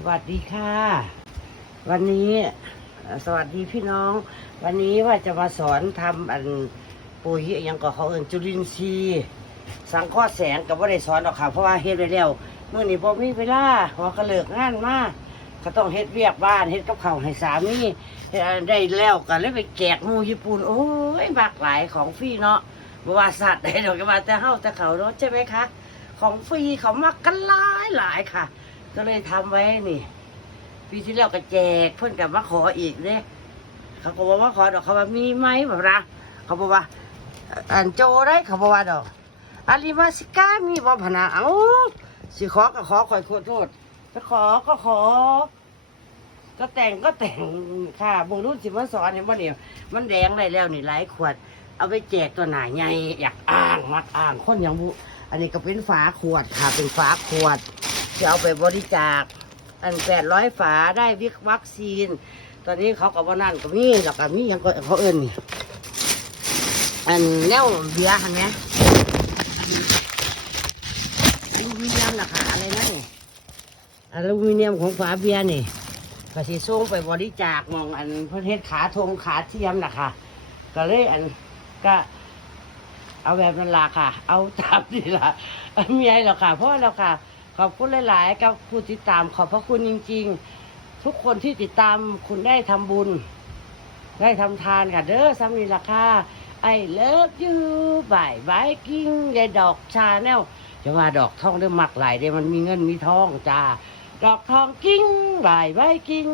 สวัสดีค่ะ วันนี้สวัสดีพี่น้อง วันนี้ว่าจะมาสอนทำอันปุ๋ยอหยังก็เขาเอินจุลินทรีย์สังเคราะห์แสงกับว่าได้สอนหรอกค่ะ เพราะว่าเฮ็ดไปแล้วเมื่อนี้พอมีเวลาพอก็เลิกงานมาก็ต้องเฮ็ดเวียกบ้านเฮ็ดกับเขาให้สามีได้แล้วก็เลยไปแจกมูญี่ปุ่นโอ้ยมากหลายของฟรีเนาะบว่าสัตว์ใดดอกก็ว่าแต่เฮาแต่เขาเนาะใช่ไหมคะ ของฟรีเขามักกันหลายหลายค่ะ ก็เลยทำไว้นี่ปีที่แล้วก็แจกเพื่อนกับมาขออีกเนี่ยเขาก็บอกว่าขอดอกเขาว่ามีไหมแบบนะเขาบอกว่าอันโจได้เขาบอกว่าดอกอาริมาสิก้ามีบ่พนาเอาสิขอก็ขอคอยขอโทษจะขอก็ขอ ก็แต่งก็แต่งค่ะบุรุ่นสิมาสอนเห็นบ่เนี่ยมันแดงได้แล้วนี่หลายขวด เอาไปแจกตัวหนาใหญ่อยากอ้างมักอ้างคนอย่างบุอันนี้ก็เป็นฝาขวดค่ะเป็นฝาขวด จะเอาไปบริจาคอันแปดร้อยฝาได้วิกวัคซีน ตอนนี้เขาก็บ่นั่นก็มีแล้วก็มียังก็เขาเอิ้นนี่อันแนวเบียร์เห็นไหมอลูมิเนียมราคาอะไรนะนี่อลูมิเนียมของฝาเบียร์นี่ก็สิส่งไปบริจาคมองอันประเทศขาทงขาเทียมนะคะก็เลยอันก็เอาแบบนั้นล่ะค่ะ เอาตามนี่ล่ะมีอะไรหรอกค่ะเพราะเราค่ะ ขอบคุณหลาย ๆ กับผู้ติดตามขอบพระคุณจริง ๆ ทุกคนที่ติดตามคุณได้ทำบุญ ได้ทำทานค่ะเด้อสามีราคาไอเลิฟยูบายบายกิ้งยายดอกชาแนลจะว่าดอกทองเด้อมักหลายเด้อมันมีเงินมีทองจ้าดอกทองกิ้งบายบายกิ้ง